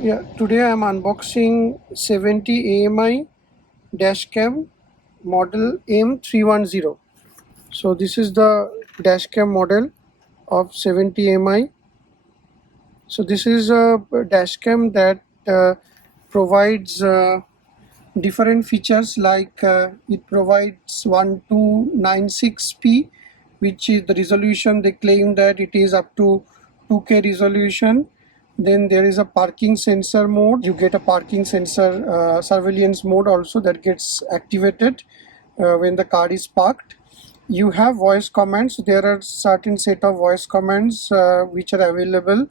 Yeah, today I am unboxing 70mi Dashcam model M310. So this is the Dashcam model of 70mi. So this is a Dashcam that provides different features like it provides 1296p, which is the resolution. They claim that it is up to 2K resolution. Then there is a parking sensor mode. You get a parking sensor surveillance mode also that gets activated when the car is parked. You have voice commands. There are certain set of voice commands which are available,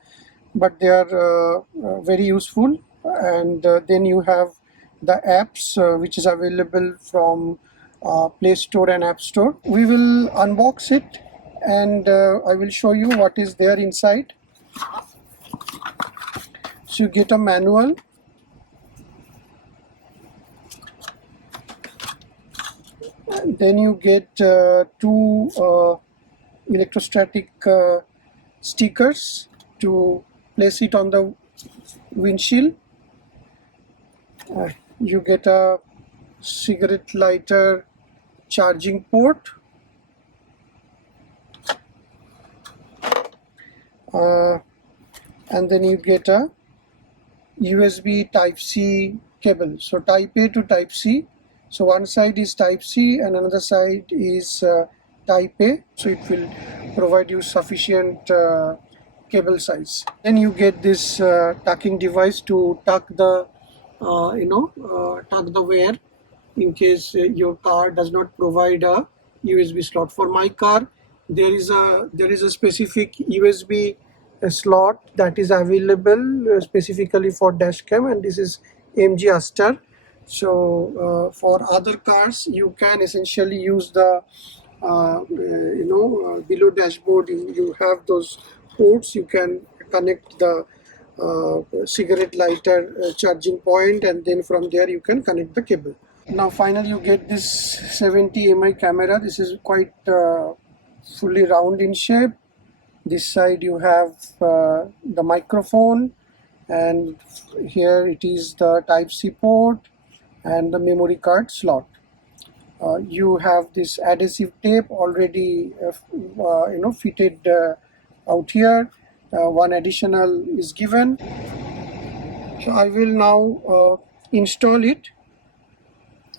but they are very useful. And then you have the apps which is available from Play Store and App Store. We will unbox it and I will show you what is there inside. So you get a manual, and then you get two electrostatic stickers to place it on the windshield. You get a cigarette lighter charging port, and then you get a USB Type-C cable. So Type A to Type-C. So one side is Type-C and another side is Type A. So it will provide you sufficient cable size. Then you get this tucking device to tuck the tuck the wear in case your car does not provide a USB slot. For my car, there is a specific USB slot that is available specifically for Dashcam, and this is MG Astor. So for other cars, you can essentially use the below dashboard. You have those ports. You can connect the cigarette lighter charging point, and then from there you can connect the cable. Now finally you get this 70mi camera. This is quite fully round in shape. This side you have the microphone, and here it is the Type-C port and the memory card slot. You have this adhesive tape already fitted out here. One additional is given. So I will now install it,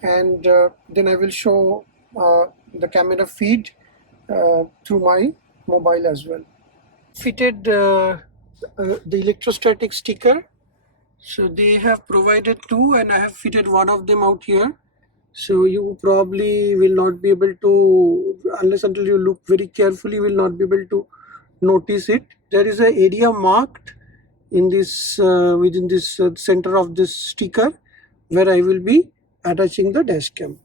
and then I will show the camera feed through my mobile as well. Fitted the electrostatic sticker. So they have provided two, and I have fitted one of them out here. So you probably will not be able to, unless until you look very carefully, will not be able to notice it. There is an area marked in this within this center of this sticker where I will be attaching the dash cam.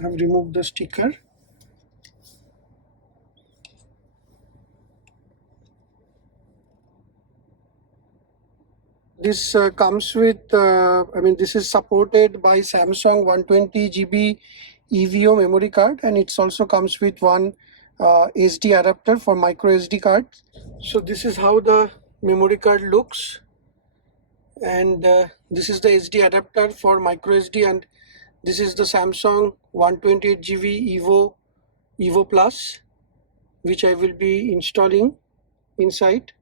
I have removed the sticker. This comes with, this is supported by Samsung 120 GB EVO memory card, and it also comes with one SD adapter for micro SD card. So this is how the memory card looks, and this is the SD adapter for micro SD, and this is the Samsung 128 GB EVO Plus, which I will be installing inside.